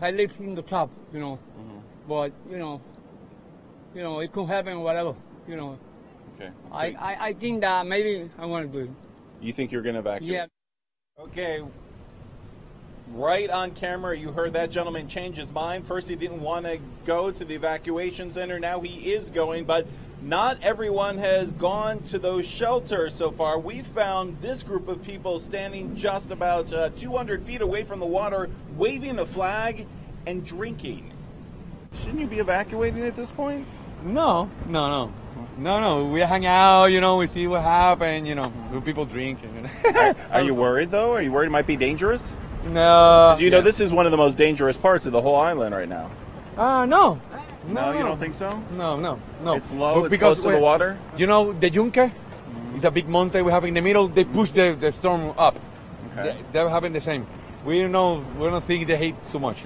I live in the top, but it could happen, whatever, Okay. So I think that maybe I want to do it. you think you're going to evacuate? Yeah. Okay. Right on camera, you heard that gentleman change his mind. First, he didn't want to go to the evacuation center. Now he is going, but not everyone has gone to those shelters so far. We found this group of people standing just about 200 feet away from the water, waving a flag and drinking. Shouldn't you be evacuating at this point? No. We hang out, we see what happens, people drink. Are you worried, though? Are you worried it might be dangerous? No. You know, this is one of the most dangerous parts of the whole island right now. No. No, you don't think so? No. It's low, But it's because close to the water? You know, the Yunque is a big mountain we have in the middle. They push the storm up. Okay. They're having the same. We don't think they hate so much,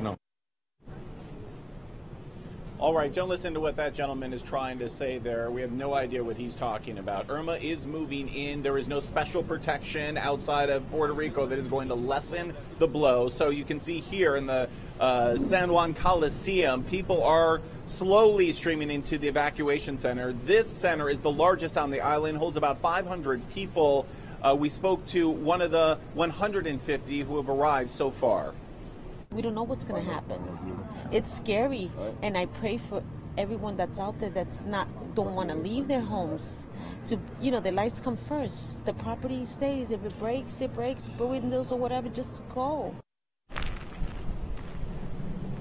All right, don't listen to what that gentleman is trying to say there. We have no idea what he's talking about. Irma is moving in. There is no special protection outside of Puerto Rico that is going to lessen the blow. So you can see here in the San Juan Coliseum, people are slowly streaming into the evacuation center. This center is the largest on the island, holds about 500 people. We spoke to one of the 150 who have arrived so far. We don't know what's going to happen. It's scary, and I pray for everyone that's out there don't want to leave their homes. To their lives come first. The property stays. If it breaks, windows or whatever. Just go.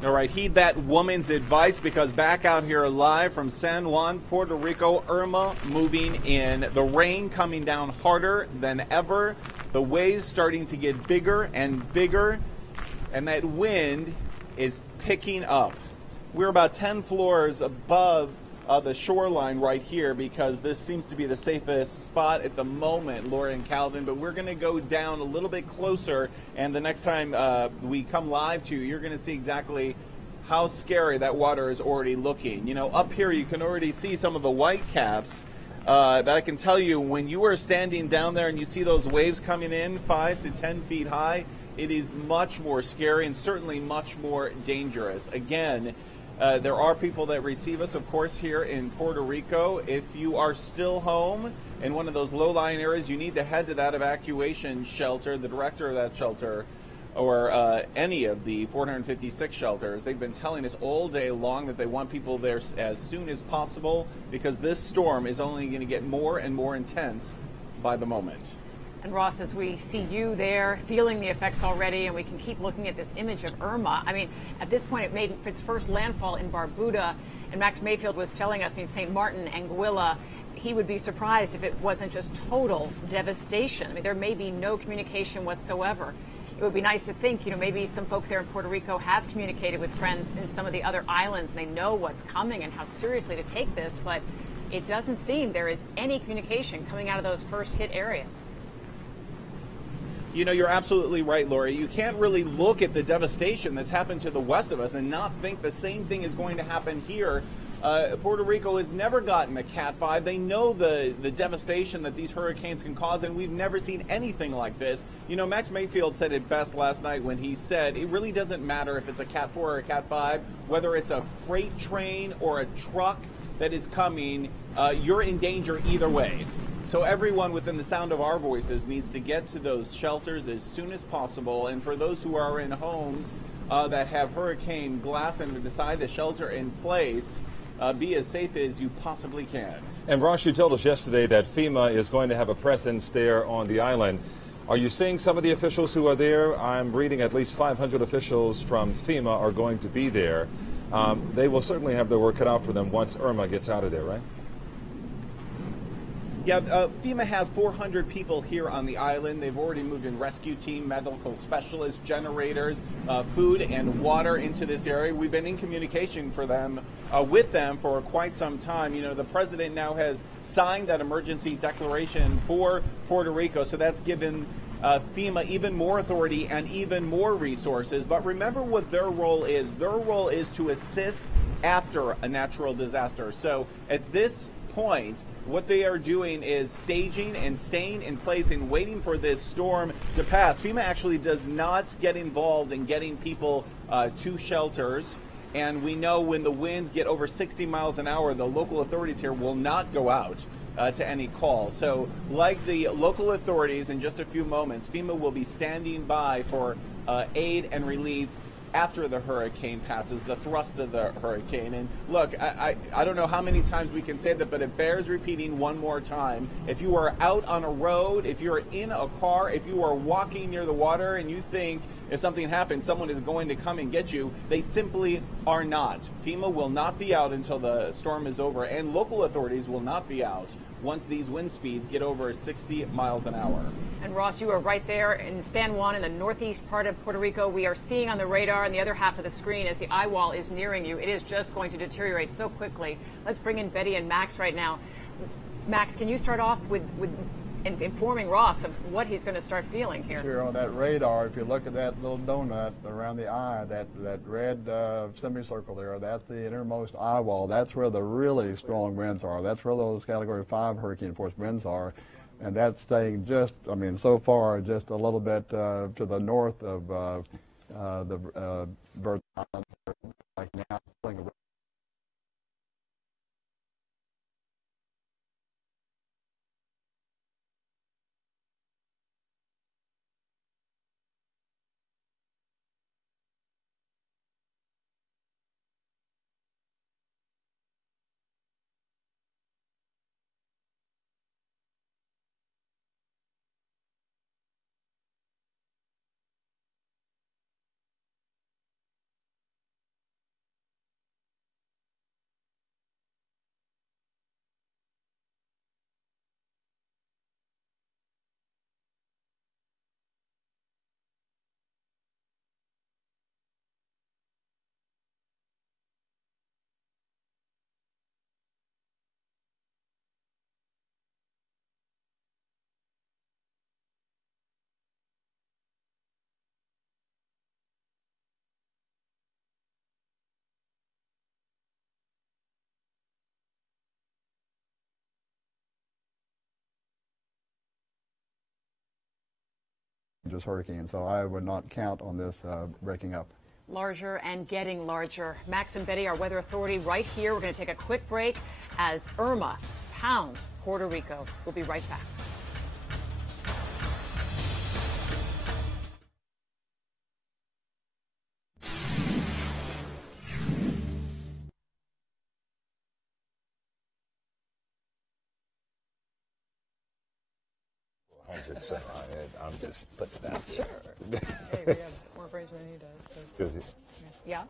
All right, heed that woman's advice, because back out here live from San Juan, Puerto Rico, Irma moving in. The rain coming down harder than ever. The waves starting to get bigger and bigger. And that wind is picking up. We're about 10 floors above the shoreline right here, because this seems to be the safest spot at the moment, Laura and Calvin. But we're going to go down a little bit closer, and the next time we come live to you, you're going to see exactly how scary that water is already looking. Up here you can already see some of the white caps. That I can tell you, when you are standing down there and you see those waves coming in 5 to 10 feet high, it is much more scary and certainly much more dangerous. Again, there are people that receive us, of course, here in Puerto Rico. If you are still home in one of those low-lying areas, you need to head to that evacuation shelter. The director of that shelter, or any of the 456 shelters, they've been telling us all day long that they want people there as soon as possible, because this storm is only going to get more and more intense by the moment. And Ross, as we see you there feeling the effects already, and we can keep looking at this image of Irma. I mean, at this point, it made its first landfall in Barbuda, and Max Mayfield was telling us, St. Martin, Anguilla, he would be surprised if it wasn't just total devastation. I mean, there may be no communication whatsoever. It would be nice to think, maybe some folks there in Puerto Rico have communicated with friends in some of the other islands, and they know what's coming and how seriously to take this, but it doesn't seem there is any communication coming out of those first hit areas. You're absolutely right, Lori. You can't really look at the devastation that's happened to the west of us and not think the same thing is going to happen here. Puerto Rico has never gotten a Cat 5. They know the devastation that these hurricanes can cause, and we've never seen anything like this. Max Mayfield said it best last night when he said it really doesn't matter if it's a Cat 4 or a Cat 5, whether it's a freight train or a truck that is coming, you're in danger either way. So everyone within the sound of our voices needs to get to those shelters as soon as possible. And for those who are in homes that have hurricane glass and decide to shelter in place, be as safe as you possibly can. And Ross, you told us yesterday that FEMA is going to have a presence there on the island. Are you seeing some of the officials who are there? I'm reading at least 500 officials from FEMA are going to be there. They will certainly have their work cut out for them once Irma gets out of there, right? Yeah, FEMA has 400 people here on the island. They've already moved in rescue team, medical specialists, generators, food and water into this area. We've been in communication with them for quite some time. The president now has signed that emergency declaration for Puerto Rico, so that's given FEMA even more authority and even more resources. But remember what their role is. Their role is to assist after a natural disaster. So at this point, what they are doing is staging and staying in place and waiting for this storm to pass. FEMA actually does not get involved in getting people to shelters. And we know when the winds get over 60 miles an hour, the local authorities here will not go out to any call. So like the local authorities, in just a few moments, FEMA will be standing by for aid and relief after the hurricane passes, the thrust of the hurricane. And look, I don't know how many times we can say that, but it bears repeating one more time. If you are out on a road, if you're in a car, if you are walking near the water and you think if something happens, someone is going to come and get you, they simply are not. FEMA will not be out until the storm is over, and local authorities will not be out once these wind speeds get over 60 miles an hour. And Ross, you are right there in San Juan in the northeast part of Puerto Rico. We are seeing on the radar on the other half of the screen as the eye wall is nearing you. It is just going to deteriorate so quickly. Let's bring in Betty and Max right now. Max, can you start off with informing Ross of what he's going to start feeling here? Sure. On that radar, if you look at that little donut around the eye, that red semicircle there, that's the innermost eye wall. That's where the really strong winds are. That's where those Category 5 hurricane force winds are. And that's staying just, I mean, so far, just a little bit to the north of the Virgin Islands, like now. Just hurricane, so I would not count on this breaking up. Larger and getting larger. Max and Betty, our weather authority, right here. We're going to take a quick break as Irma pounds Puerto Rico. We'll be right back. I'm just putting that. Sure. Hey, we have more information than he does. Yeah.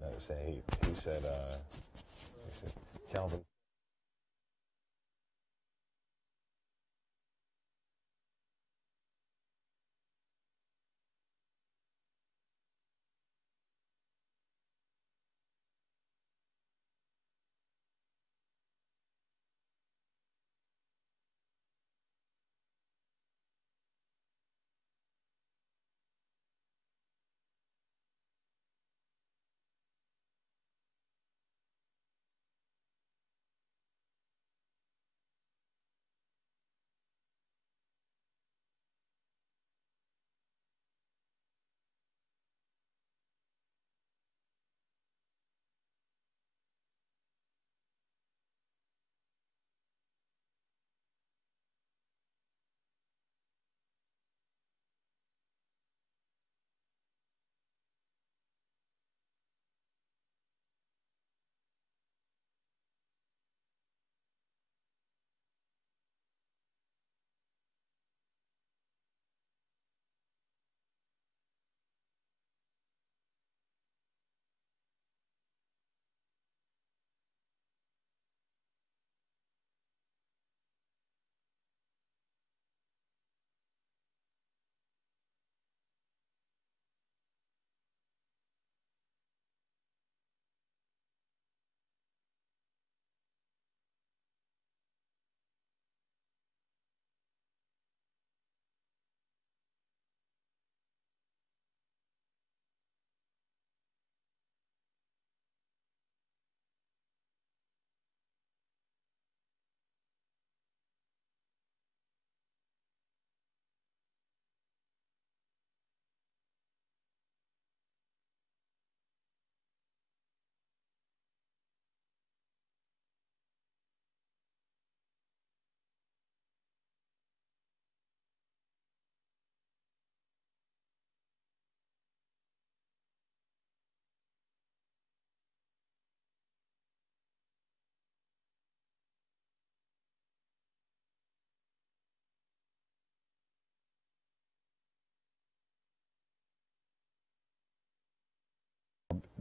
No, he said, Calvin.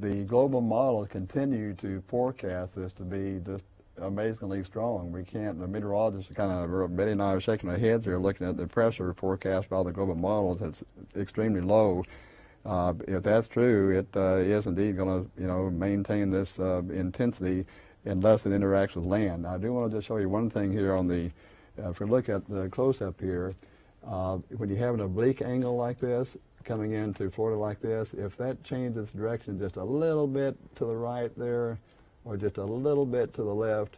the global models continue to forecast this to be just amazingly strong. We can't, the meteorologists are kind of, Betty and I are shaking our heads here looking at the pressure forecast by the global models. It's extremely low. If that's true, it is indeed going to, maintain this intensity unless it interacts with land. I do want to just show you one thing here on the, if we look at the close-up here, when you have an oblique angle like this, coming into Florida like this, if that changes direction just a little bit to the right there, or just a little bit to the left,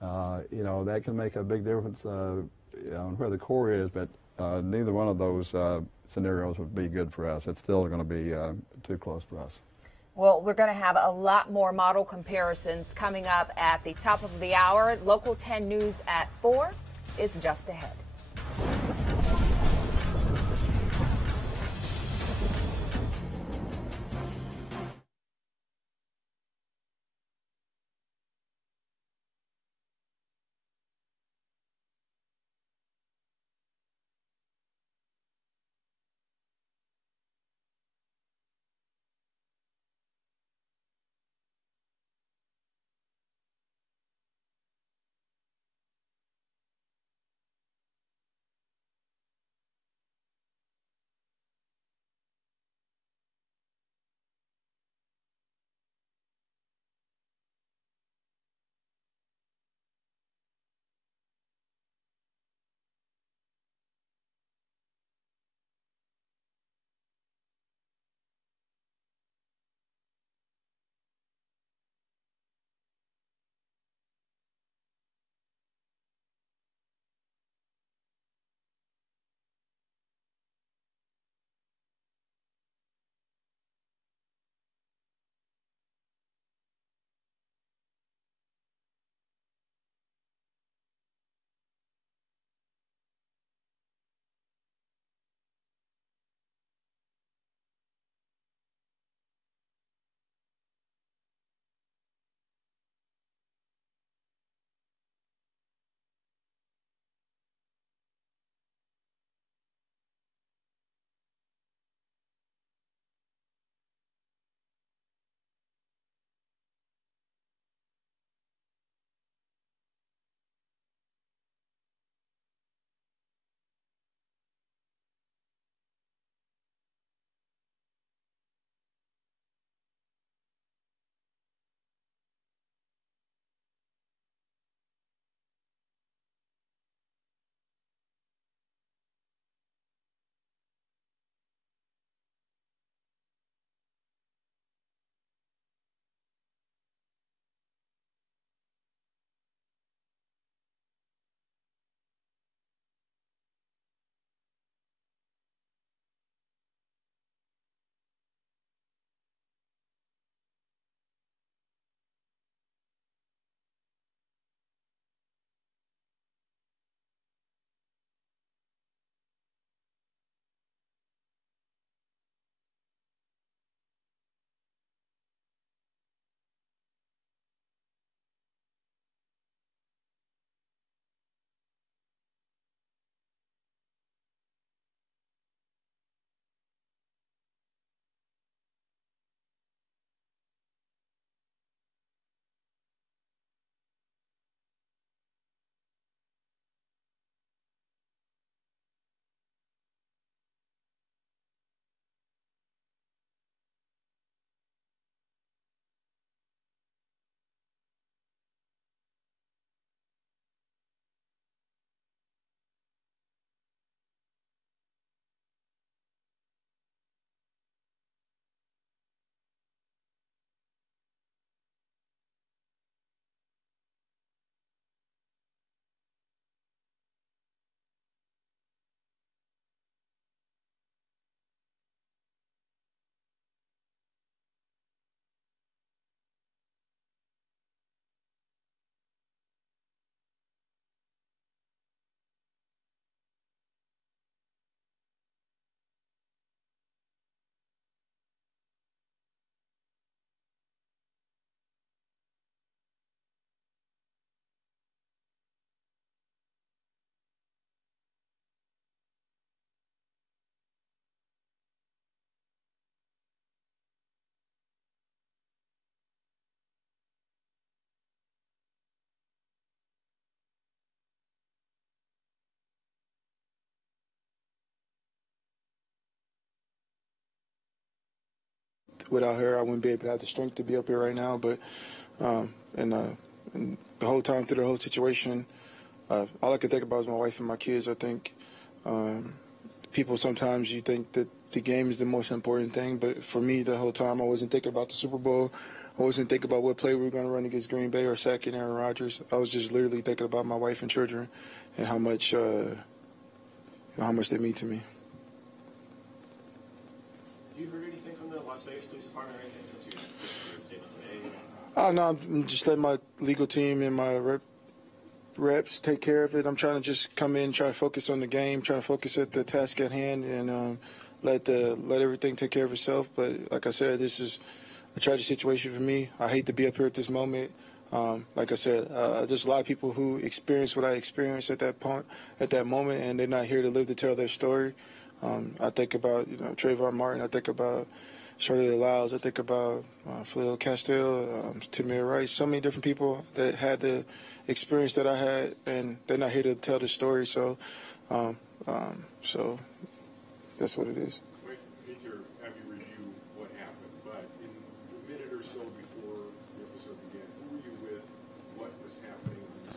that can make a big difference on where the core is, but neither one of those scenarios would be good for us. It's still going to be too close for us. Well, we're going to have a lot more model comparisons coming up at the top of the hour. Local 10 News at 4 is just ahead. without her, I wouldn't be able to have the strength to be up here right now. But and the whole time through the whole situation, all I could think about was my wife and my kids. I think people sometimes you think that the game is the most important thing, but for me, the whole time I wasn't thinking about the Super Bowl. I wasn't thinking about what play we were going to run against Green Bay or sacking Aaron Rodgers. I was just literally thinking about my wife and children and how much they mean to me. Have you heard anything from the Las Vegas Police Department or anything since you issued your statement today? No, I'm just letting my legal team and my reps take care of it. I'm trying to just come in, try to focus on the game, try to focus at the task at hand, and let everything take care of itself. But like I said, this is a tragic situation for me. I hate to be up here at this moment. Like I said, there's a lot of people who experience what I experienced at that point, at that moment, and they're not here to live to tell their story. I think about Trayvon Martin. I think about Shirley Lyles. I think about Phil Castile, Tamir Rice. So many different people that had the experience that I had, and they're not here to tell the story. So, so that's what it is. Wait, Peter, have you review what happened? But in the minute or so before the episode began, who were you with? What was happening on the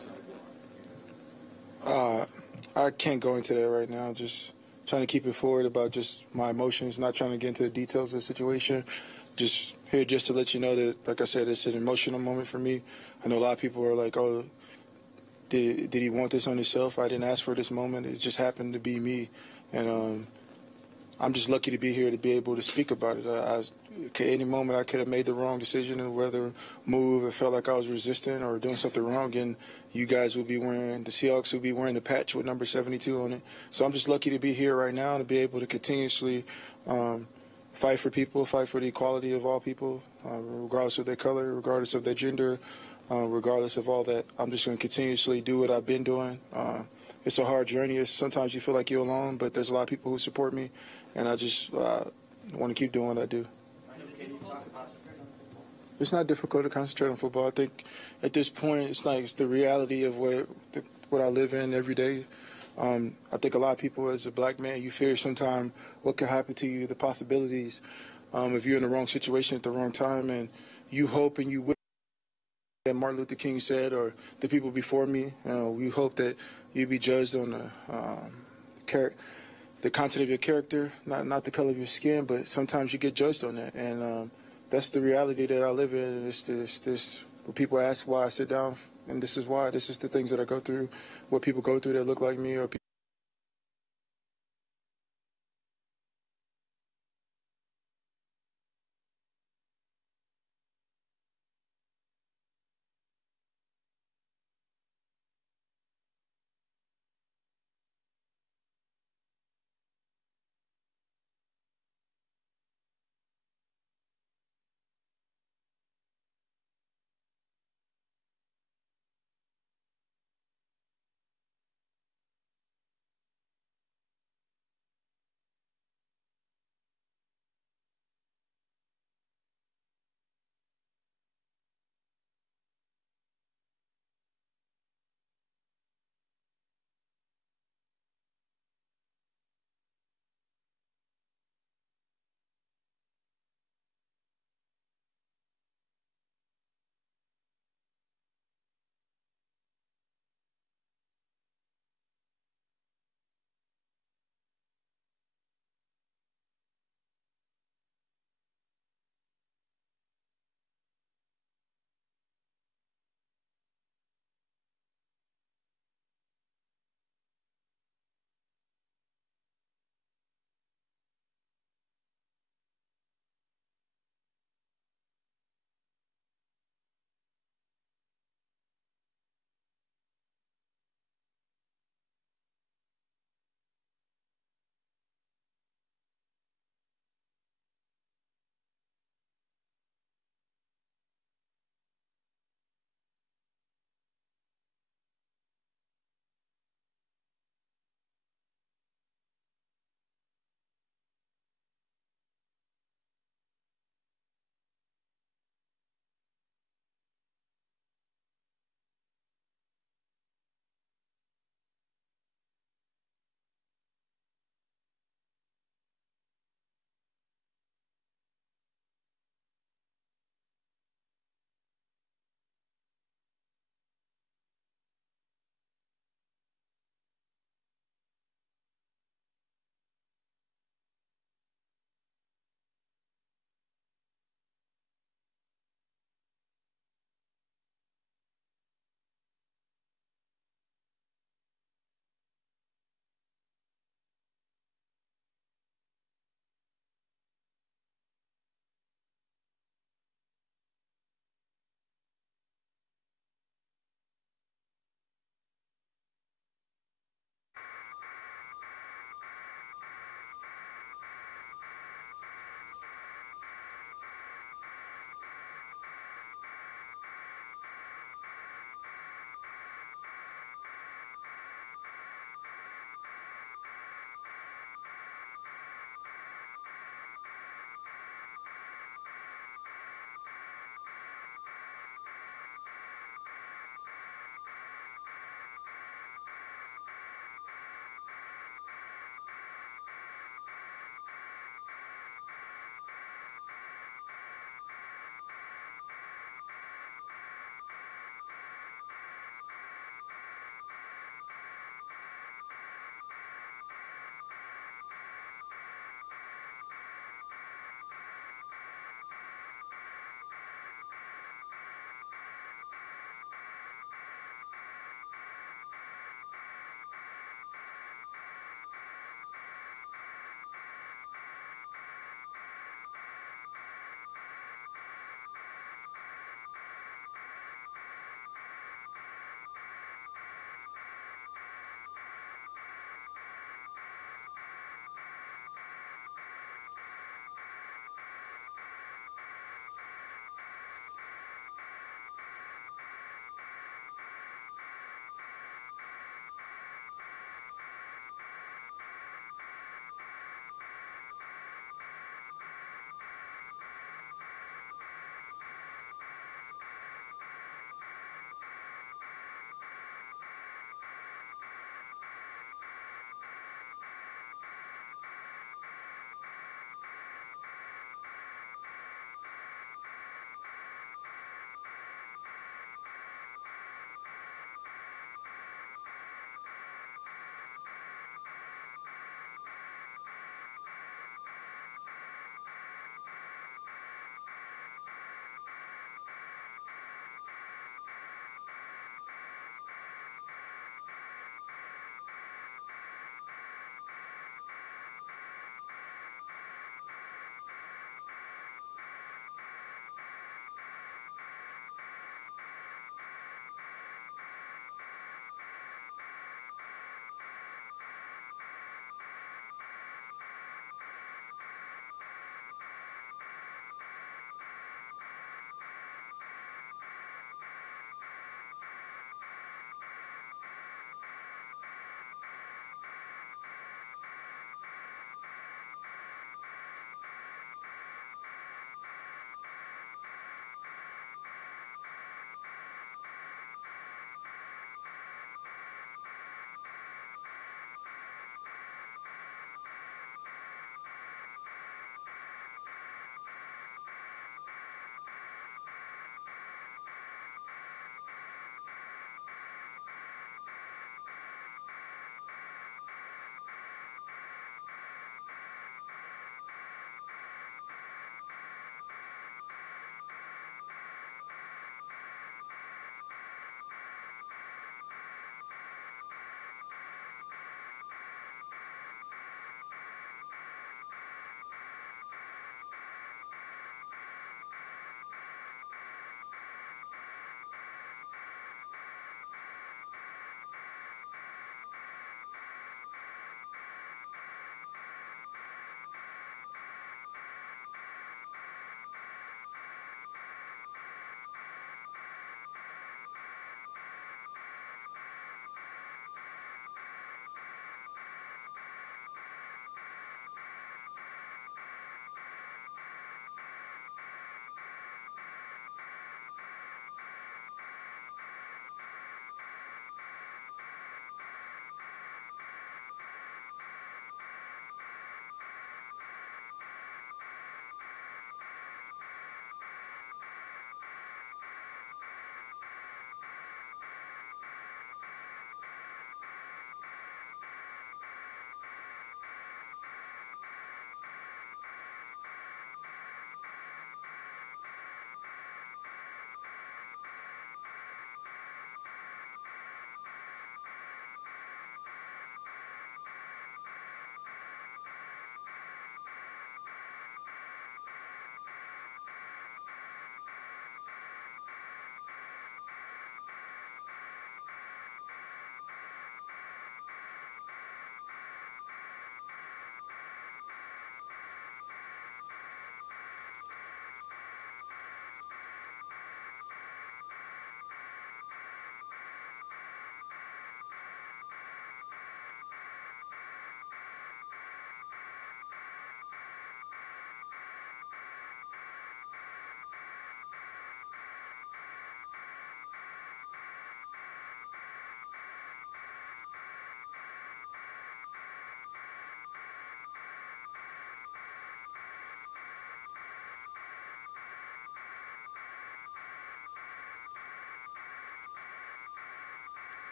sidewalk? I can't go into that right now. Just trying to keep it forward about just my emotions, not trying to get into the details of the situation. Just here just to let you know that, like I said, it's an emotional moment for me. I know a lot of people are like, oh, did he want this on himself? I didn't ask for this moment. It just happened to be me. And I'm just lucky to be here to be able to speak about it. At any moment I could have made the wrong decision and whether move, it felt like I was resistant or doing something wrong, and you guys would be wearing, the Seahawks would be wearing the patch with number 72 on it. So I'm just lucky to be here right now and to be able to continuously fight for people, fight for the equality of all people, regardless of their color, regardless of their gender, regardless of all that. I'm just going to continuously do what I've been doing. It's a hard journey. Sometimes you feel like you're alone, but there's a lot of people who support me, and I just want to keep doing what I do. It's not difficult to concentrate on football. I think at this point it's like the reality of what I live in every day. I think a lot of people, as a black man, you fear sometimes what could happen to you, the possibilities if you're in the wrong situation at the wrong time, and you hope and you wish that Martin Luther King said, or the people before me, we hope that you be judged on the content of your character, not the color of your skin, but sometimes you get judged on that, and that's the reality that I live in. It's this when people ask why I sit down, and this is why. This is the things that I go through, what people go through that look like me, or people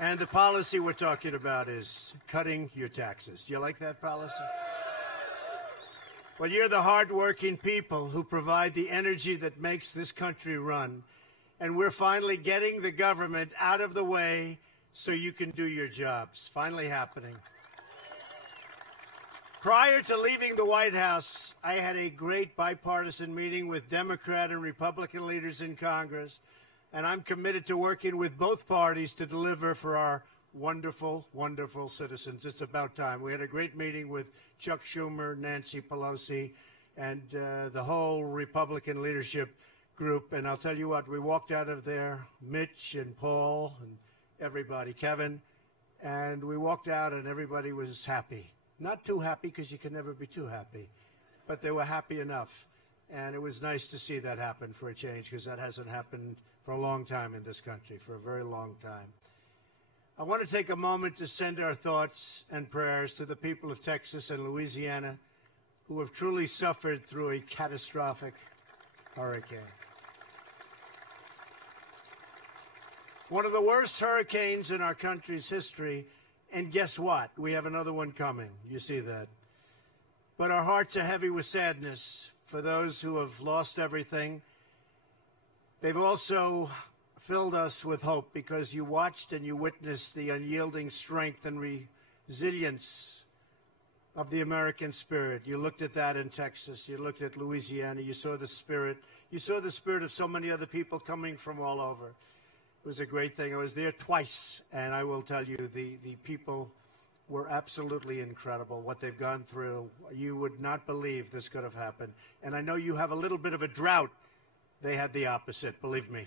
And the policy we're talking about is cutting your taxes. Do you like that policy? Well, you're the hardworking people who provide the energy that makes this country run. And we're finally getting the government out of the way so you can do your jobs. Finally happening. Prior to leaving the White House, I had a great bipartisan meeting with Democrat and Republican leaders in Congress, and I'm committed to working with both parties to deliver for our wonderful, wonderful citizens. It's about time. We had a great meeting with Chuck Schumer, Nancy Pelosi, and the whole Republican leadership group. And I'll tell you what, we walked out of there, Mitch and Paul and everybody, Kevin, and we walked out and everybody was happy. Not too happy, because you can never be too happy, but they were happy enough. And it was nice to see that happen for a change, because that hasn't happened for a long time in this country, for a very long time. I want to take a moment to send our thoughts and prayers to the people of Texas and Louisiana who have truly suffered through a catastrophic hurricane. One of the worst hurricanes in our country's history. And guess what? We have another one coming. You see that. But our hearts are heavy with sadness for those who have lost everything. They've also filled us with hope, because you watched and you witnessed the unyielding strength and resilience of the American spirit. You looked at that in Texas. You looked at Louisiana. You saw the spirit. You saw the spirit of so many other people coming from all over. It was a great thing. I was there twice, and I will tell you, the people were absolutely incredible, what they've gone through. You would not believe this could have happened. And I know you have a little bit of a drought. They had the opposite, believe me.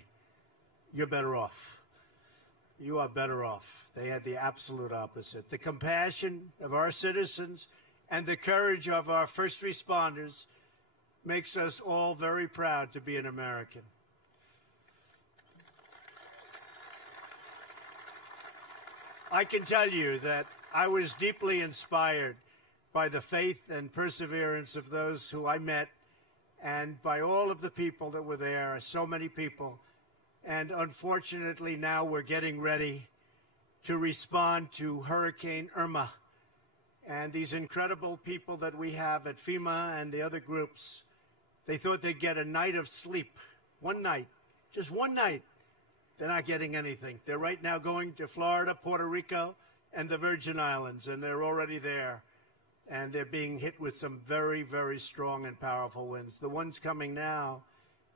You're better off. You are better off. They had the absolute opposite. The compassion of our citizens and the courage of our first responders makes us all very proud to be an American. I can tell you that I was deeply inspired by the faith and perseverance of those who I met, and by all of the people that were there, so many people. And unfortunately, now we're getting ready to respond to Hurricane Irma. And these incredible people that we have at FEMA and the other groups, they thought they'd get a night of sleep. One night. Just one night. They're not getting anything. They're right now going to Florida, Puerto Rico, and the Virgin Islands, and they're already there. And they're being hit with some very, very strong and powerful winds. The one's coming now,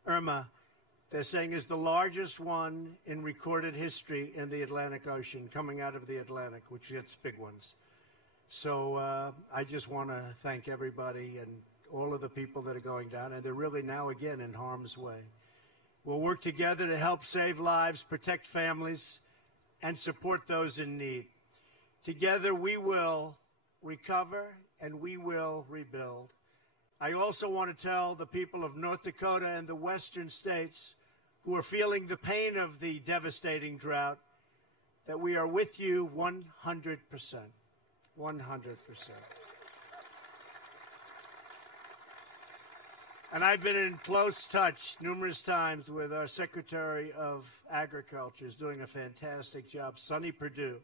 Irma, they're saying is the largest one in recorded history in the Atlantic Ocean, coming out of the Atlantic, which gets big ones. So I just want to thank everybody and all of the people that are going down, and they're really now again in harm's way. We'll work together to help save lives, protect families, and support those in need. Together we will recover and we will rebuild. I also want to tell the people of North Dakota and the western states who are feeling the pain of the devastating drought that we are with you 100%. 100%. And I've been in close touch numerous times with our Secretary of Agriculture, who's doing a fantastic job, Sonny Perdue,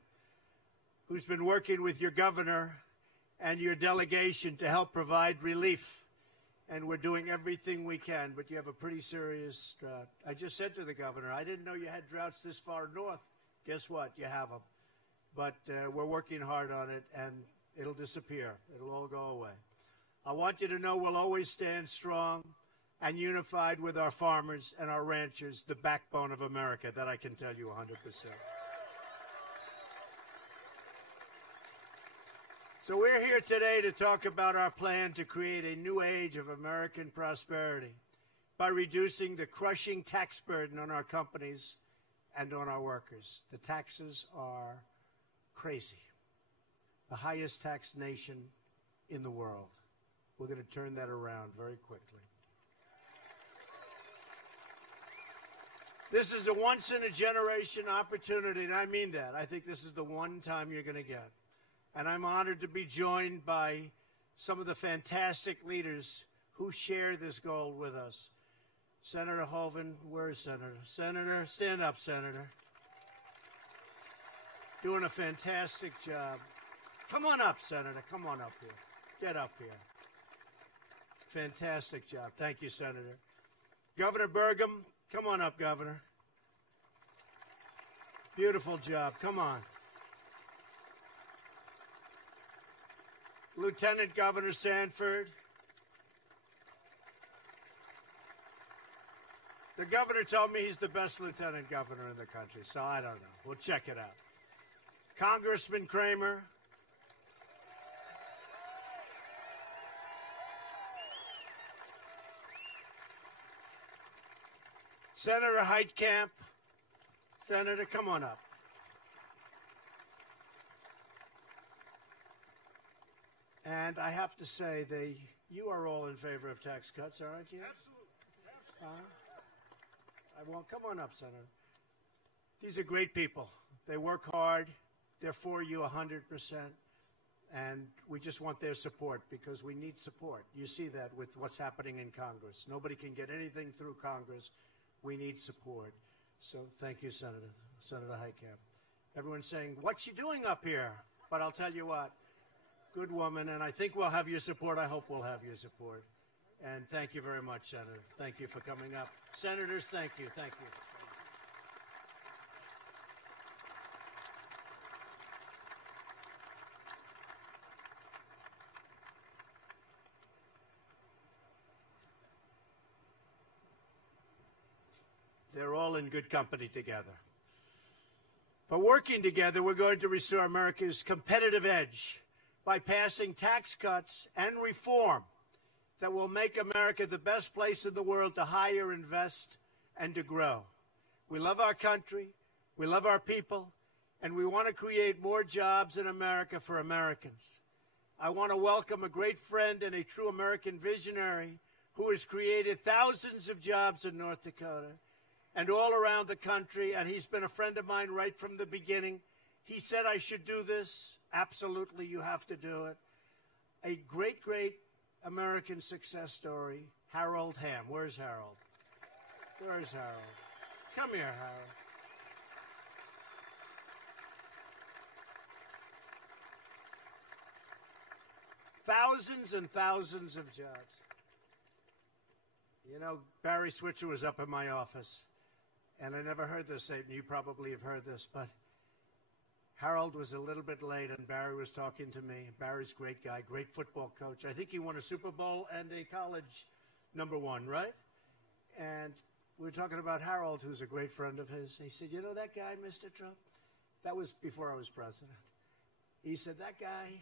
who's been working with your governor and your delegation to help provide relief. And we're doing everything we can, but you have a pretty serious drought. I just said to the governor, I didn't know you had droughts this far north. Guess what? You have them. But we're working hard on it, and it'll disappear. It'll all go away. I want you to know we'll always stand strong and unified with our farmers and our ranchers, the backbone of America. That I can tell you 100%. So we're here today to talk about our plan to create a new age of American prosperity by reducing the crushing tax burden on our companies and on our workers. The taxes are crazy. The highest taxed nation in the world. We're going to turn that around very quickly. This is a once-in-a-generation opportunity, and I mean that. I think this is the one time you're going to get. And I'm honored to be joined by some of the fantastic leaders who share this goal with us. Senator Hoeven, where is Senator? Senator, stand up, Senator. doing a fantastic job. Come on up, Senator. Come on up here. Get up here. Fantastic job. Thank you, Senator. Governor Burgum, come on up, Governor. Beautiful job. Come on. Lieutenant Governor Sanford. The governor told me he's the best lieutenant governor in the country, so I don't know. We'll check it out. Congressman Kramer. Senator Heitkamp. Senator, come on up. And I have to say, you are all in favor of tax cuts, aren't you? Absolutely. Come on up, Senator. These are great people. They work hard. They're for you 100%. And we just want their support because we need support. You see that with what's happening in Congress. Nobody can get anything through Congress. We need support. So thank you, Senator Heitkamp. Everyone's saying, what's she doing up here? But I'll tell you what, good woman, and I think we'll have your support. I hope we'll have your support. And thank you very much, Senator. Thank you for coming up. Senators, thank you. Thank you. They're all in good company together. But working together, we're going to restore America's competitive edge by passing tax cuts and reform that will make America the best place in the world to hire, invest, and to grow. We love our country, we love our people, and we want to create more jobs in America for Americans. I want to welcome a great friend and a true American visionary who has created thousands of jobs in North Dakota and all around the country, and he's been a friend of mine right from the beginning. He said I should do this. Absolutely, you have to do it. A great, great American success story, Harold Hamm. Where's Harold? Where's Harold? Come here, Harold. Thousands and thousands of jobs. You know, Barry Switzer was up in my office, and I never heard this, and you probably have heard this, but Harold was a little bit late, and Barry was talking to me. Barry's a great guy, great football coach. I think he won a Super Bowl and a college #1, right? And we were talking about Harold, who's a great friend of his. He said, you know that guy, Mr. Trump? That was before I was president. He said, that guy,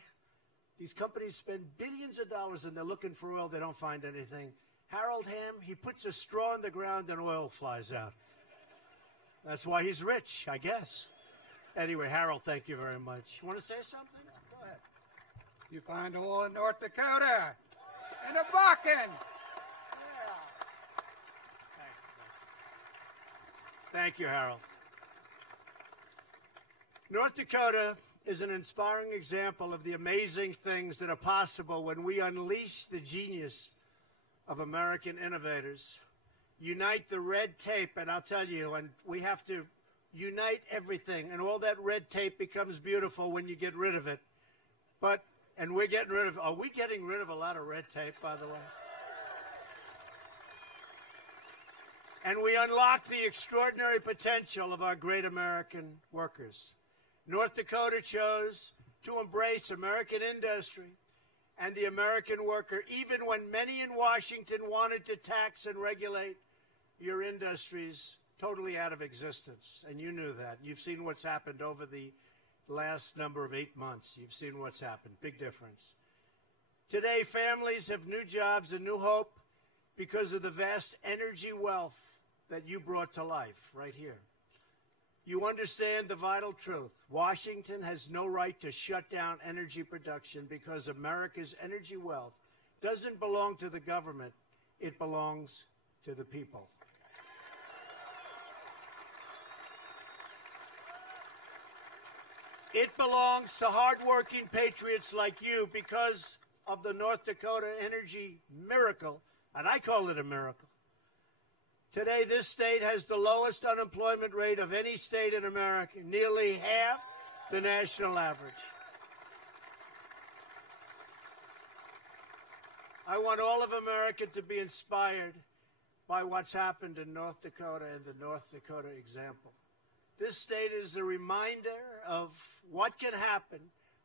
these companies spend billions of dollars, and they're looking for oil. They don't find anything. Harold Hamm, he puts a straw in the ground, and oil flies out. That's why he's rich, I guess. Anyway, Harold, thank you very much. You want to say something? Go ahead. You find oil in North Dakota, in the Bakken. Yeah. Thank you, Harold. North Dakota is an inspiring example of the amazing things that are possible when we unleash the genius of American innovators, unite the red tape, and I'll tell you, and we have to unite everything, and all that red tape becomes beautiful when you get rid of it. And we're getting rid of, are we getting rid of a lot of red tape, by the way? And we unlock the extraordinary potential of our great American workers. North Dakota chose to embrace American industry and the American worker, even when many in Washington wanted to tax and regulate your industries totally out of existence. And you knew that. You've seen what's happened over the last number of 8 months. You've seen what's happened. Big difference. Today, families have new jobs and new hope because of the vast energy wealth that you brought to life right here. You understand the vital truth. Washington has no right to shut down energy production because America's energy wealth doesn't belong to the government. It belongs to the people. It belongs to hardworking patriots like you because of the North Dakota energy miracle, and I call it a miracle. Today, this state has the lowest unemployment rate of any state in America. Nearly half the national average. I want all of America to be inspired by what's happened in North Dakota and the North Dakota example. This state is a reminder of what can happen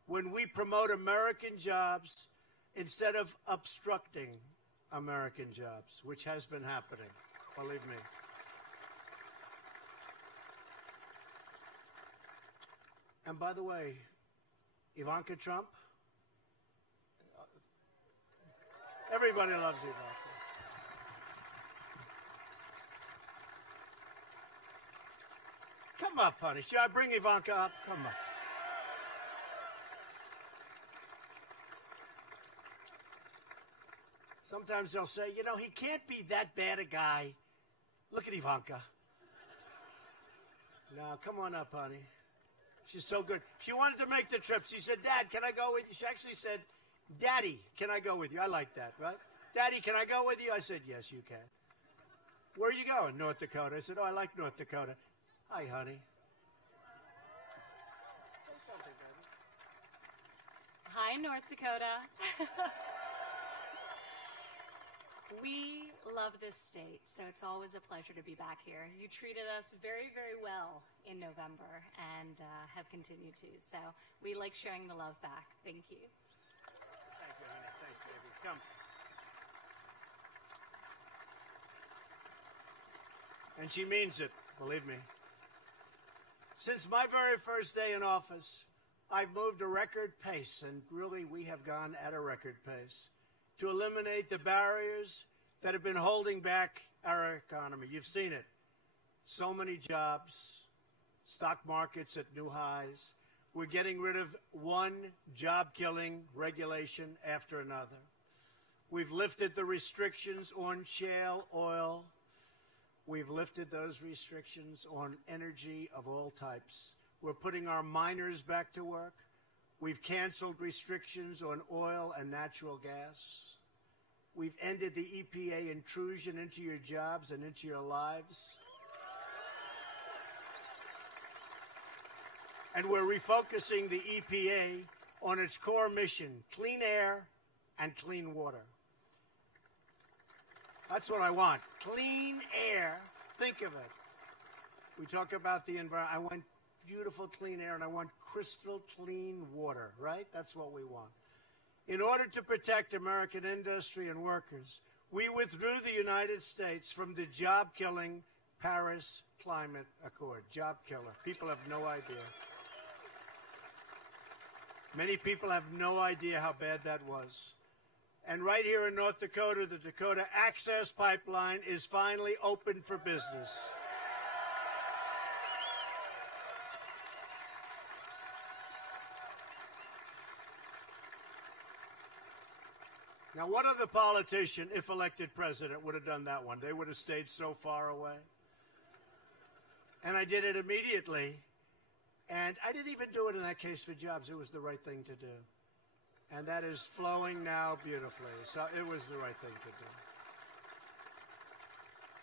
when we promote American jobs instead of obstructing American jobs, which has been happening, believe me. And by the way, Ivanka Trump, everybody loves Ivanka. Come up, honey. Should I bring Ivanka up? Come on. Sometimes they'll say, you know, he can't be that bad a guy. Look at Ivanka. Now, come on up, honey. She's so good. She wanted to make the trip. She said, Dad, can I go with you? She actually said, Daddy, can I go with you? I like that, right? Daddy, can I go with you? I said, yes, you can. Where are you going? North Dakota. I said, oh, I like North Dakota. Hi, honey. Say something, baby. Hi, North Dakota. We love this state, so it's always a pleasure to be back here. You treated us very, very well in November and have continued to, so we like showing the love back. Thank you. Thank you, honey. Thanks, baby. Come. And she means it, believe me. Since my very first day in office, I've moved a record pace, and really we have gone at a record pace, to eliminate the barriers that have been holding back our economy. You've seen it. So many jobs, stock markets at new highs. We're getting rid of one job-killing regulation after another. We've lifted the restrictions on shale oil. We've lifted those restrictions on energy of all types. We're putting our miners back to work. We've canceled restrictions on oil and natural gas. We've ended the EPA intrusion into your jobs and into your lives. And we're refocusing the EPA on its core mission, clean air and clean water. That's what I want, clean air. Think of it. We talk about the environment. I want beautiful clean air, and I want crystal clean water, right? That's what we want. In order to protect American industry and workers, we withdrew the United States from the job-killing Paris Climate Accord. Job killer. People have no idea. Many people have no idea how bad that was. And right here in North Dakota, the Dakota Access Pipeline is finally open for business. Now, what other politician, if elected president, would have done that one? They would have stayed so far away. And I did it immediately. And I didn't even do it in that case for jobs. It was the right thing to do. And that is flowing now beautifully. So it was the right thing to do.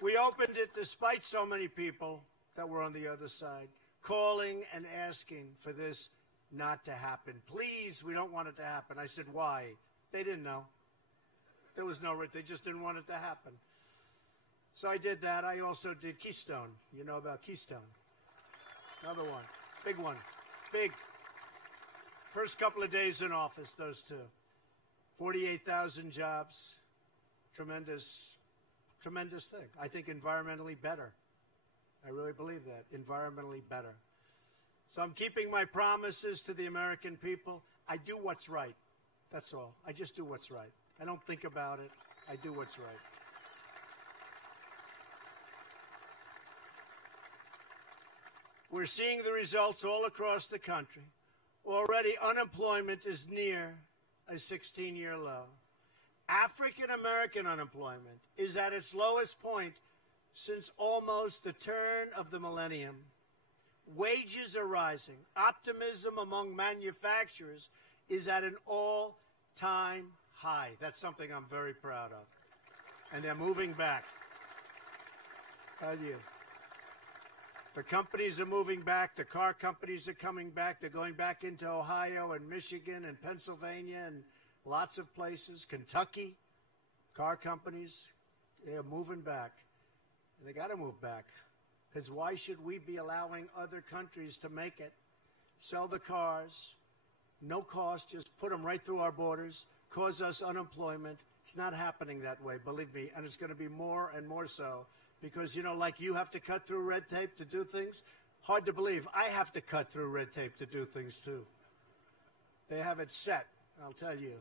We opened it despite so many people that were on the other side, calling and asking for this not to happen. Please, we don't want it to happen. I said, why? They didn't know. There was no, they just didn't want it to happen. So I did that. I also did Keystone. You know about Keystone. Another one. Big one. Big. First couple of days in office, those two. 48,000 jobs. Tremendous, tremendous thing. I think environmentally better. I really believe that. Environmentally better. So I'm keeping my promises to the American people. I do what's right. That's all. I just do what's right. I don't think about it. I do what's right. We're seeing the results all across the country. Already unemployment is near a 16-year low. African-American unemployment is at its lowest point since almost the turn of the millennium. Wages are rising. Optimism among manufacturers is at an all-time high. That's something I'm very proud of. And they're moving back. How do you? The companies are moving back. The car companies are coming back. They're going back into Ohio and Michigan and Pennsylvania and lots of places. Kentucky, car companies, they're moving back. And they got to move back. Because why should we be allowing other countries to make it, sell the cars, no cost, just put them right through our borders, cause us unemployment? It's not happening that way, believe me, and it's going to be more and more so because, you know, like you have to cut through red tape to do things. Hard to believe. I have to cut through red tape to do things, too. They have it set, I'll tell you.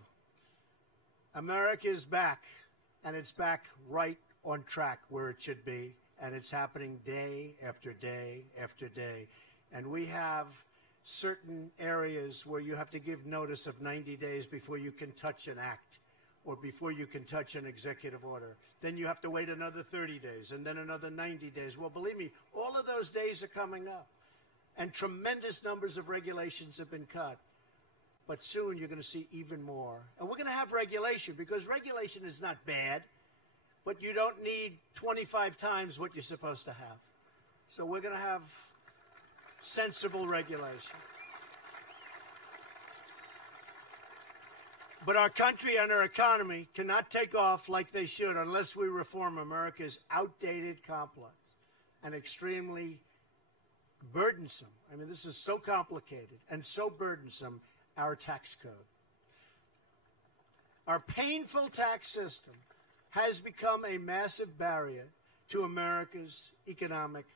America is back, and it's back right on track where it should be, and it's happening day after day after day. And we have certain areas where you have to give notice of 90 days before you can touch an act or before you can touch an executive order. Then you have to wait another 30 days and then another 90 days. Well, believe me, all of those days are coming up. And tremendous numbers of regulations have been cut. But soon you're going to see even more. And we're going to have regulation because regulation is not bad, but you don't need 25 times what you're supposed to have. So we're going to have sensible regulation. But our country and our economy cannot take off like they should unless we reform America's outdated, complex, and extremely burdensome. I mean, this is so complicated and so burdensome, our tax code. Our painful tax system has become a massive barrier to America's economic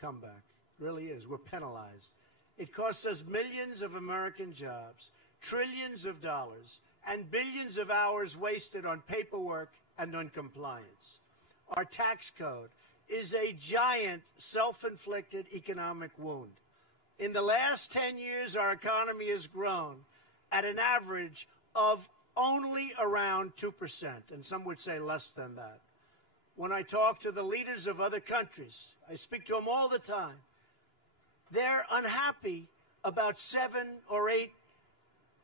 comeback. It really is. We're penalized. It costs us millions of American jobs, trillions of dollars, and billions of hours wasted on paperwork and on compliance. Our tax code is a giant self-inflicted economic wound. In the last 10 years, our economy has grown at an average of only around 2%, and some would say less than that. When I talk to the leaders of other countries, I speak to them all the time, they're unhappy about 7 or 8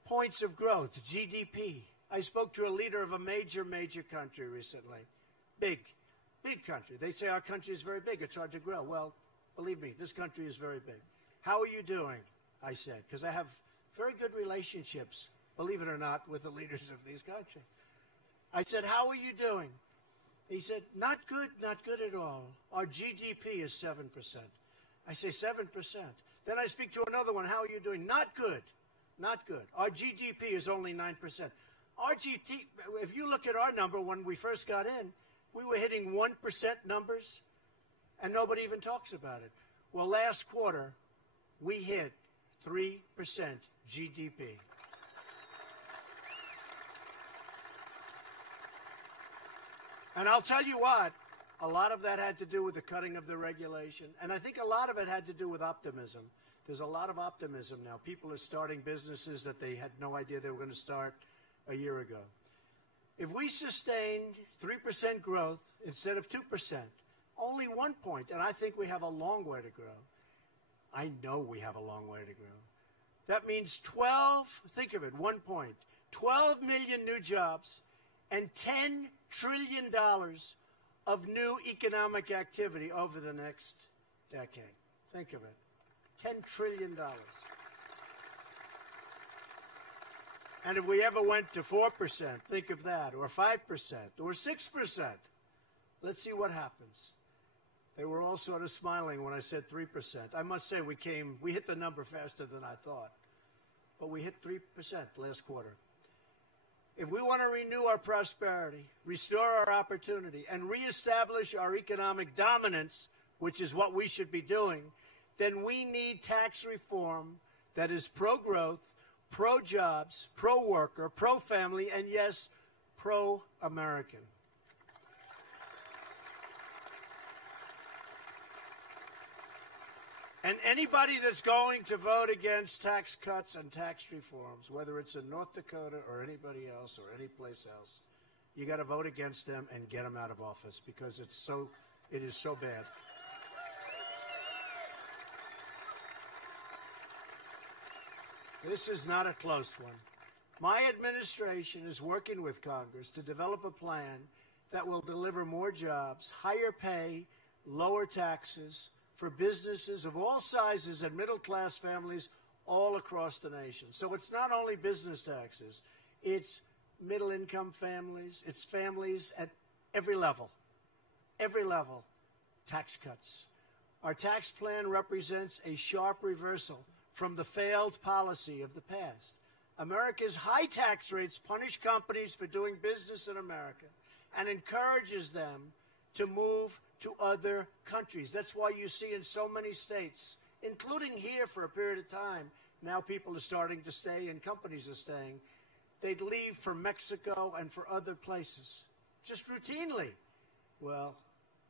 points of growth, GDP. I spoke to a leader of a major country recently. Big country. They say our country is very big. It's hard to grow. Well, believe me, this country is very big. How are you doing? I said, because I have very good relationships, believe it or not, with the leaders of these countries. I said, how are you doing? He said, not good at all. Our GDP is 7%. I say 7%. Then I speak to another one. How are you doing? Not good. Not good. Our GDP is only 9%. Our GDP, if you look at our number when we first got in, we were hitting 1% numbers, and nobody even talks about it. Well, last quarter, we hit 3% GDP. And I'll tell you what, a lot of that had to do with the cutting of the regulation, and I think a lot of it had to do with optimism. There's a lot of optimism now. People are starting businesses that they had no idea they were going to start a year ago. If we sustained 3% growth instead of 2%, only 1 point, and I think we have a long way to grow. I know we have a long way to grow. That means 12, think of it, 1 point, 12 million new jobs and $10 trillion of new economic activity over the next decade. Think of it. $10 trillion. And if we ever went to 4%, think of that, or 5%, or 6%, let's see what happens. They were all sort of smiling when I said 3%. I must say we hit the number faster than I thought. But we hit 3% last quarter. If we want to renew our prosperity, restore our opportunity, and reestablish our economic dominance, which is what we should be doing, then we need tax reform that is pro-growth, pro-jobs, pro-worker, pro-family, and yes, pro-American. And anybody that's going to vote against tax cuts and tax reforms, whether it's in North Dakota or anybody else or any place else, you got to vote against them and get them out of office because it is so bad. This is not a close one. My administration is working with Congress to develop a plan that will deliver more jobs, higher pay, lower taxes for businesses of all sizes and middle-class families all across the nation. So it's not only business taxes, it's middle-income families, it's families at every level, tax cuts. Our tax plan represents a sharp reversal from the failed policy of the past. America's high tax rates punish companies for doing business in America and encourages them to move to other countries. That's why you see in so many states, including here for a period of time, now people are starting to stay and companies are staying. They'd leave for Mexico and for other places, just routinely. Well,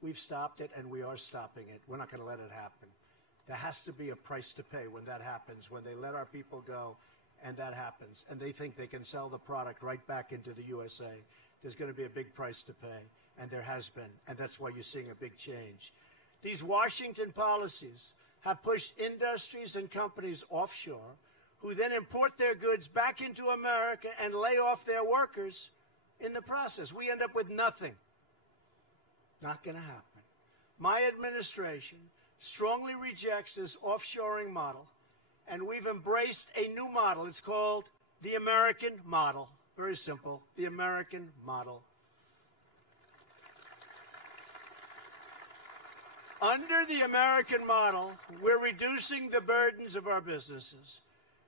we've stopped it and we are stopping it. We're not going to let it happen. There has to be a price to pay when that happens, when they let our people go and that happens, and they think they can sell the product right back into the USA. There's going to be a big price to pay, and there has been, and that's why you're seeing a big change. These Washington policies have pushed industries and companies offshore, who then import their goods back into America and lay off their workers in the process. We end up with nothing. Not going to happen. My administration strongly rejects this offshoring model, and we've embraced a new model. It's called the American model. Very simple, the American model. Under the American model, we're reducing the burdens of our businesses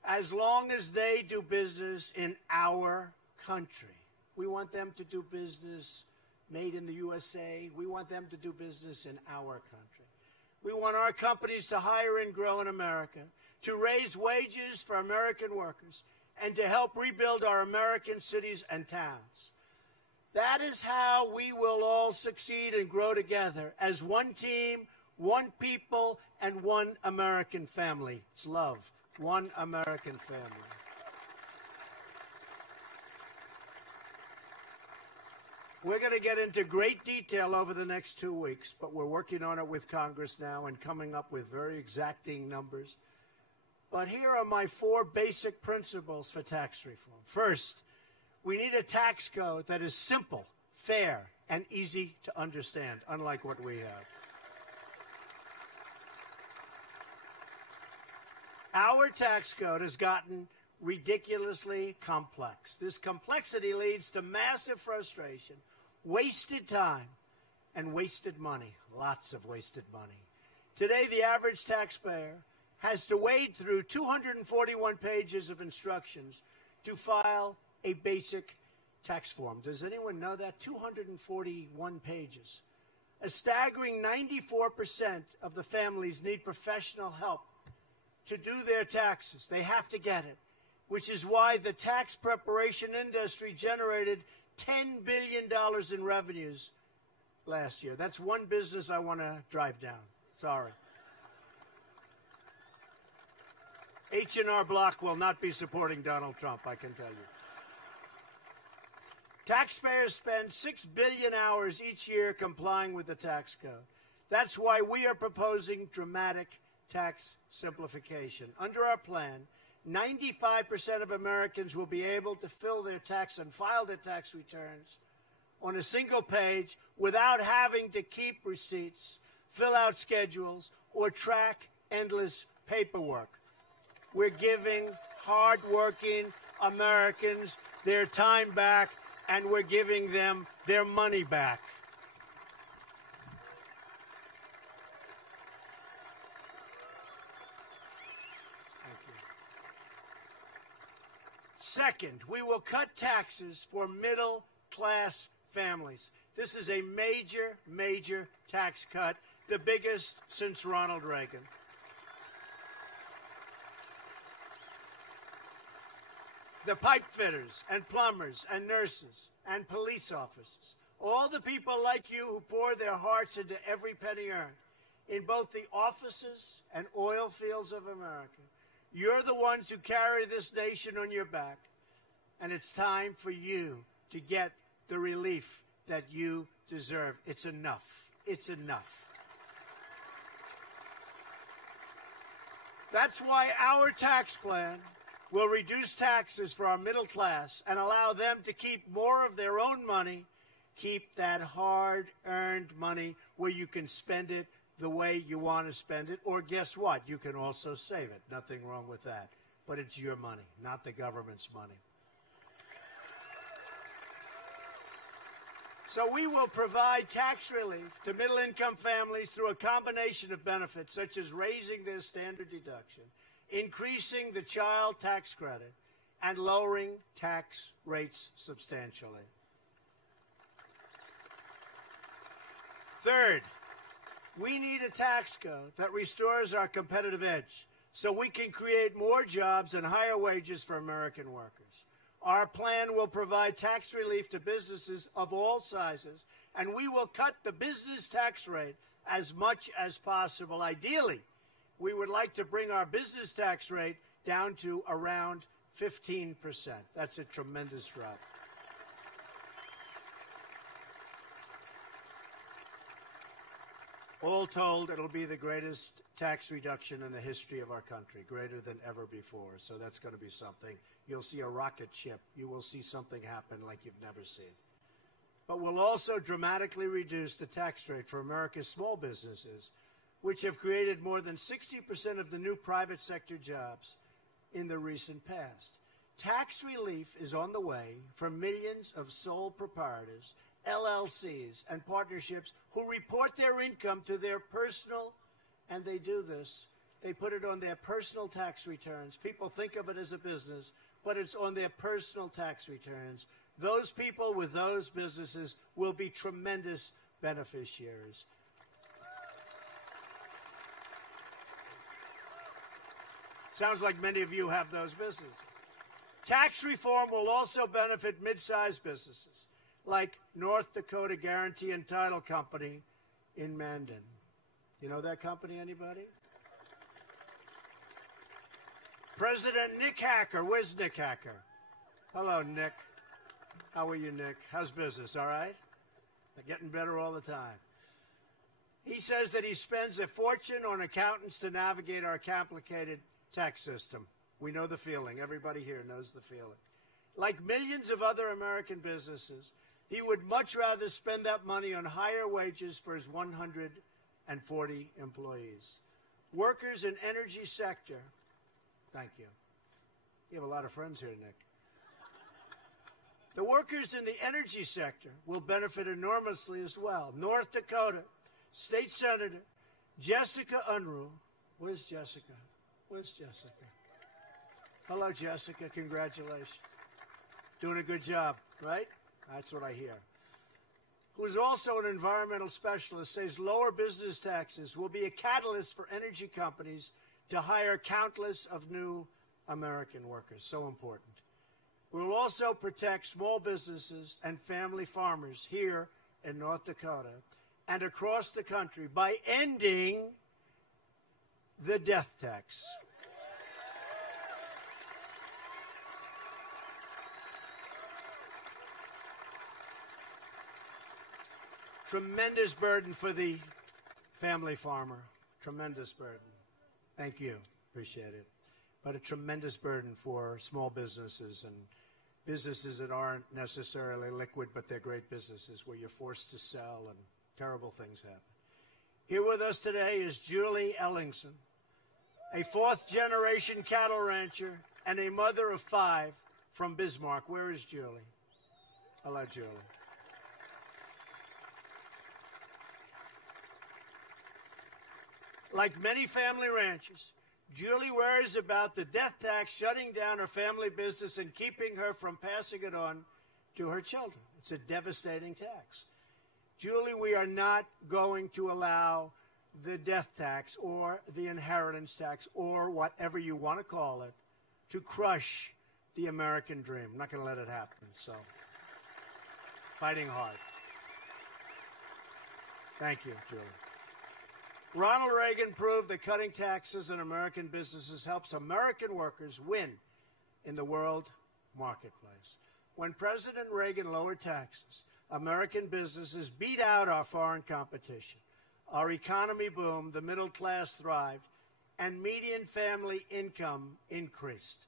as long as they do business in our country. We want them to do business made in the USA. We want them to do business in our country. We want our companies to hire and grow in America, to raise wages for American workers, and to help rebuild our American cities and towns. That is how we will all succeed and grow together as one team, one people, and one American family. It's love. One American family. We're going to get into great detail over the next 2 weeks, but we're working on it with Congress now and coming up with very exacting numbers. But here are my 4 basic principles for tax reform. First, we need a tax code that is simple, fair, and easy to understand, unlike what we have. Our tax code has gotten ridiculously complex. This complexity leads to massive frustration, wasted time, and wasted money. Lots of wasted money. Today, the average taxpayer has to wade through 241 pages of instructions to file a basic tax form. Does anyone know that? 241 pages. A staggering 94% of the families need professional help to do their taxes. They have to get it, which is why the tax preparation industry generated $10 billion in revenues last year. That's one business I want to drive down. Sorry. H&R Block will not be supporting Donald Trump, I can tell you. Taxpayers spend 6 billion hours each year complying with the tax code. That's why we are proposing dramatic tax simplification. Under our plan, 95% of Americans will be able to fill their tax and file their tax returns on a single page without having to keep receipts, fill out schedules, or track endless paperwork. We're giving hardworking Americans their time back, and we're giving them their money back. Second, we will cut taxes for middle-class families. This is a major, major tax cut, the biggest since Ronald Reagan. The pipe fitters and plumbers and nurses and police officers, all the people like you who pour their hearts into every penny earned in both the offices and oil fields of America. You're the ones who carry this nation on your back, and it's time for you to get the relief that you deserve. It's enough. It's enough. That's why our tax plan will reduce taxes for our middle class and allow them to keep more of their own money, keep that hard-earned money where you can spend it the way you want to spend it, or guess what? You can also save it. Nothing wrong with that. But it's your money, not the government's money. So we will provide tax relief to middle-income families through a combination of benefits, such as raising their standard deduction, increasing the child tax credit, and lowering tax rates substantially. Third, we need a tax code that restores our competitive edge so we can create more jobs and higher wages for American workers. Our plan will provide tax relief to businesses of all sizes, and we will cut the business tax rate as much as possible. Ideally, we would like to bring our business tax rate down to around 15%. That's a tremendous drop. All told, it'll be the greatest tax reduction in the history of our country, greater than ever before. So that's going to be something. You'll see a rocket ship. You will see something happen like you've never seen. But we'll also dramatically reduce the tax rate for America's small businesses, which have created more than 60% of the new private sector jobs in the recent past. Tax relief is on the way for millions of sole proprietors, LLCs, and partnerships who report their income to their personal, and they do this, they put it on their personal tax returns. People think of it as a business, but it's on their personal tax returns. Those people with those businesses will be tremendous beneficiaries. Sounds like many of you have those businesses. Tax reform will also benefit mid-sized businesses like North Dakota Guarantee and Title Company in Mandan. You know that company, anybody? President Nick Hacker. Where's Nick Hacker? Hello, Nick. How are you, Nick? How's business, all right? They're getting better all the time. He says that he spends a fortune on accountants to navigate our complicated tax system. We know the feeling. Everybody here knows the feeling. Like millions of other American businesses, he would much rather spend that money on higher wages for his 140 employees. Workers in energy sector, thank you. You have a lot of friends here, Nick. The workers in the energy sector will benefit enormously as well. North Dakota State Senator Jessica Unruh. Where's Jessica? Where's Jessica? Hello, Jessica. Congratulations. Doing a good job, right? That's what I hear. Who's also an environmental specialist, says lower business taxes will be a catalyst for energy companies to hire countless of new American workers. So important. We will also protect small businesses and family farmers here in North Dakota and across the country by ending the death tax. Tremendous burden for the family farmer. Tremendous burden. Thank you. Appreciate it. But a tremendous burden for small businesses and businesses that aren't necessarily liquid, but they're great businesses where you're forced to sell and terrible things happen. Here with us today is Julie Ellingson, a fourth-generation cattle rancher and a mother of 5 from Bismarck. Where is Julie? Hello, Julie. Like many family ranchers, Julie worries about the death tax shutting down her family business and keeping her from passing it on to her children. It's a devastating tax. Julie, we are not going to allow the death tax or the inheritance tax or whatever you want to call it to crush the American dream. I'm not going to let it happen. So, fighting hard. Thank you, Julie. Ronald Reagan proved that cutting taxes in American businesses helps American workers win in the world marketplace. When President Reagan lowered taxes, American businesses beat out our foreign competition. Our economy boomed, the middle class thrived, and median family income increased.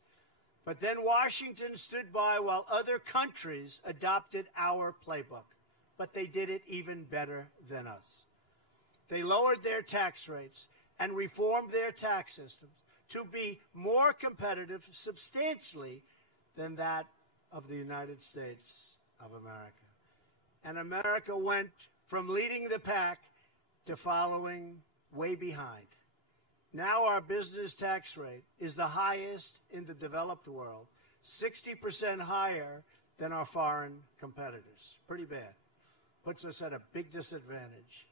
But then Washington stood by while other countries adopted our playbook. But they did it even better than us. They lowered their tax rates and reformed their tax systems to be more competitive substantially than that of the United States of America. And America went from leading the pack to following way behind. Now our business tax rate is the highest in the developed world, 60% higher than our foreign competitors. Pretty bad. Puts us at a big disadvantage.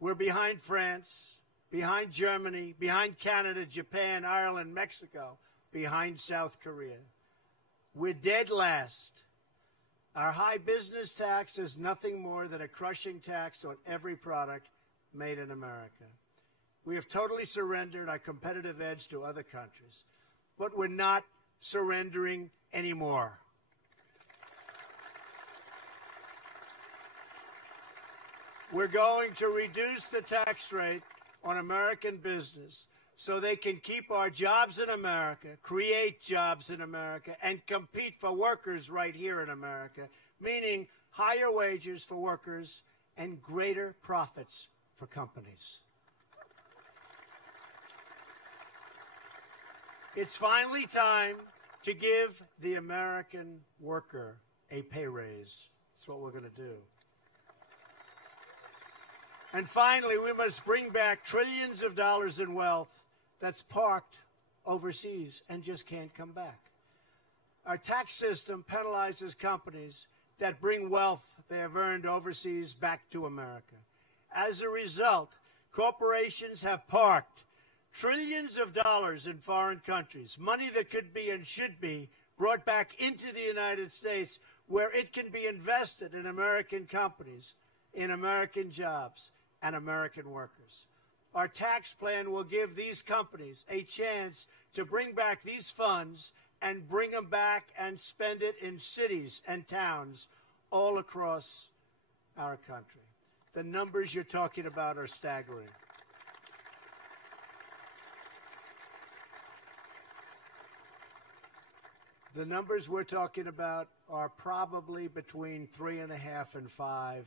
We're behind France, behind Germany, behind Canada, Japan, Ireland, Mexico, behind South Korea. We're dead last. Our high business tax is nothing more than a crushing tax on every product made in America. We have totally surrendered our competitive edge to other countries, but we're not surrendering anymore. We're going to reduce the tax rate on American business so they can keep our jobs in America, create jobs in America, and compete for workers right here in America, meaning higher wages for workers and greater profits for companies. It's finally time to give the American worker a pay raise. That's what we're going to do. And finally, we must bring back trillions of dollars in wealth that's parked overseas and just can't come back. Our tax system penalizes companies that bring wealth they have earned overseas back to America. As a result, corporations have parked trillions of dollars in foreign countries, money that could be and should be brought back into the United States where it can be invested in American companies, in American jobs, and American workers. Our tax plan will give these companies a chance to bring back these funds and bring them back and spend it in cities and towns all across our country. The numbers you're talking about are staggering. The numbers we're talking about are probably between $3.5 and $5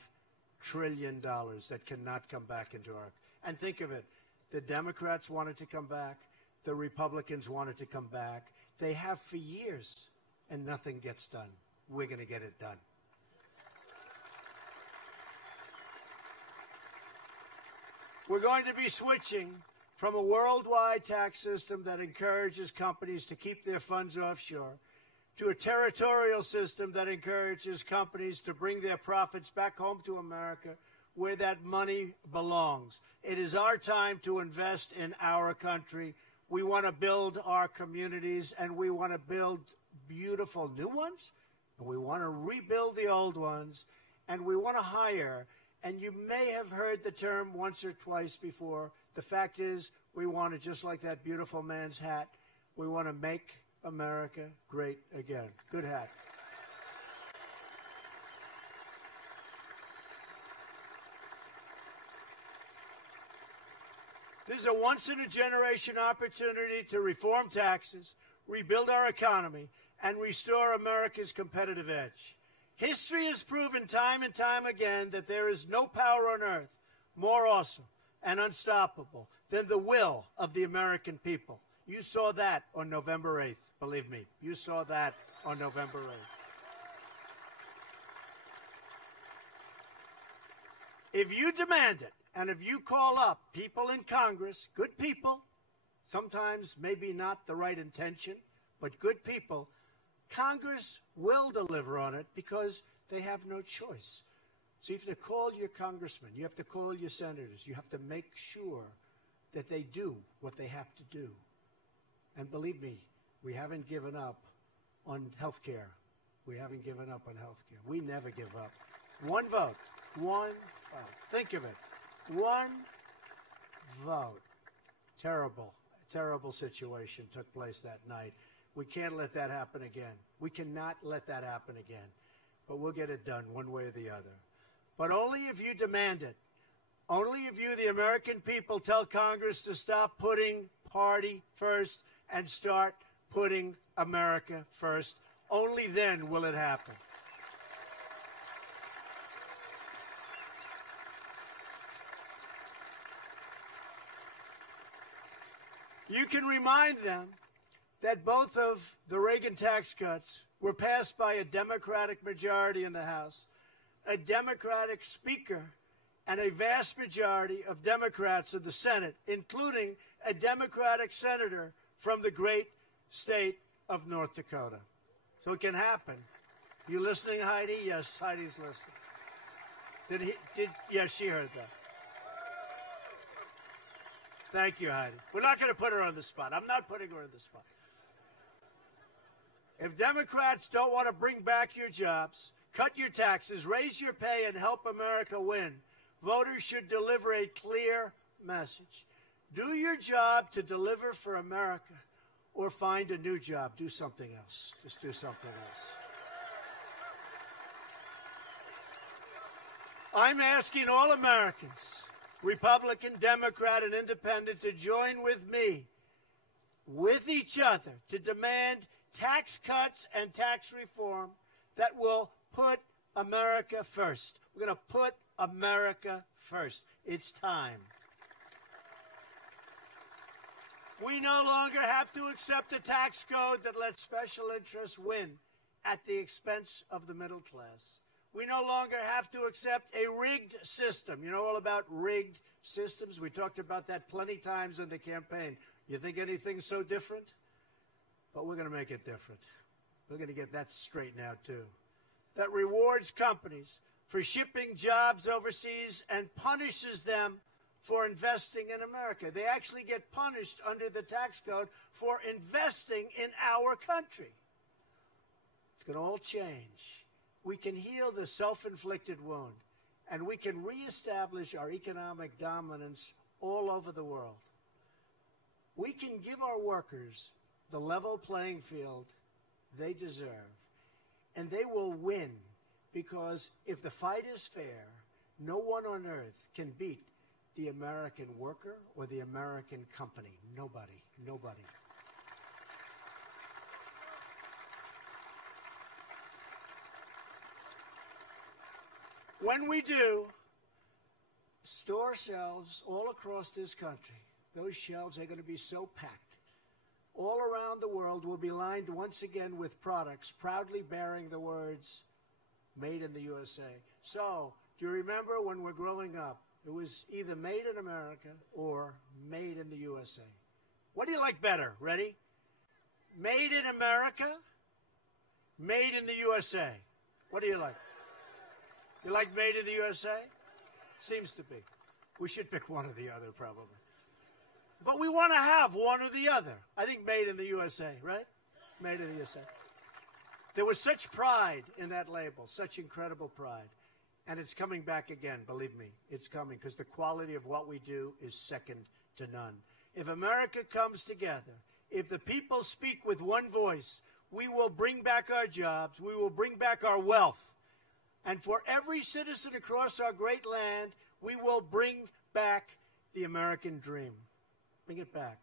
trillion that cannot come back into our. And think of it, the Democrats wanted to come back, the Republicans wanted to come back. They have for years, and nothing gets done. We're going to get it done. We're going to be switching from a worldwide tax system that encourages companies to keep their funds offshore to a territorial system that encourages companies to bring their profits back home to America where that money belongs. It is our time to invest in our country. We want to build our communities, and we want to build beautiful new ones, and we want to rebuild the old ones, and we want to hire. And you may have heard the term once or twice before. The fact is, we want to, just like that beautiful man's hat, we want to make America great again. Good hat. This is a once-in-a-generation opportunity to reform taxes, rebuild our economy, and restore America's competitive edge. History has proven time and time again that there is no power on earth more awesome and unstoppable than the will of the American people. You saw that on November 8th, believe me. You saw that on November 8th. If you demand it, and if you call up people in Congress, good people, sometimes maybe not the right intention, but good people, Congress will deliver on it because they have no choice. So you have to call your congressmen, you have to call your senators, you have to make sure that they do what they have to do. And believe me, we haven't given up on health care. We haven't given up on health care. We never give up. One vote. One vote. Think of it. One vote. Terrible, terrible situation took place that night. We can't let that happen again. We cannot let that happen again. But we'll get it done one way or the other. But only if you demand it. Only if you, the American people, tell Congress to stop putting party first and start putting America first. Only then will it happen. You can remind them that both of the Reagan tax cuts were passed by a Democratic majority in the House, a Democratic Speaker, and a vast majority of Democrats in the Senate, including a Democratic senator from the great state of North Dakota. So it can happen. You listening, Heidi? Yes, Heidi's listening. Yes, she heard that. Thank you, Heidi. We're not going to put her on the spot. I'm not putting her on the spot. If Democrats don't want to bring back your jobs, cut your taxes, raise your pay, and help America win, voters should deliver a clear message. Do your job to deliver for America, or find a new job. Do something else. Just do something else. I'm asking all Americans, Republican, Democrat, and Independent, to join with me, with each other, to demand tax cuts and tax reform that will put America first. We're going to put America first. It's time. We no longer have to accept a tax code that lets special interests win at the expense of the middle class. We no longer have to accept a rigged system. You know all about rigged systems? We talked about that plenty times in the campaign. You think anything's so different? But we're going to make it different. We're going to get that straightened out, too. That rewards companies for shipping jobs overseas and punishes them for investing in America. They actually get punished under the tax code for investing in our country. It's going to all change. We can heal the self-inflicted wound, and we can reestablish our economic dominance all over the world. We can give our workers the level playing field they deserve, and they will win, because if the fight is fair, no one on earth can beat the American worker or the American company. Nobody. Nobody. When we do, store shelves all across this country, those shelves are going to be so packed. All around the world will be lined once again with products proudly bearing the words, "Made in the USA." So, do you remember when we're growing up, it was either made in America or made in the USA? What do you like better? Ready? Made in America, made in the USA. What do you like? You like made in the USA? Seems to be. We should pick one or the other, probably. But we want to have one or the other. I think made in the USA, right? Made in the USA. There was such pride in that label, such incredible pride. And it's coming back again, believe me. It's coming, because the quality of what we do is second to none. If America comes together, if the people speak with one voice, we will bring back our jobs, we will bring back our wealth. And for every citizen across our great land, we will bring back the American dream. Bring it back.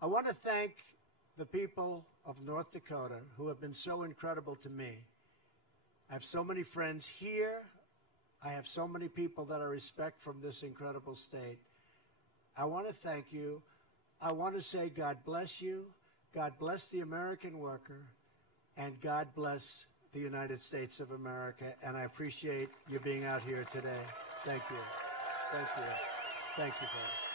I want to thank the people of North Dakota who have been so incredible to me. I have so many friends here. I have so many people that I respect from this incredible state. I want to thank you. I want to say God bless you. God bless the American worker. And God bless the United States of America. And I appreciate you being out here today. Thank you. Thank you. Thank you, folks.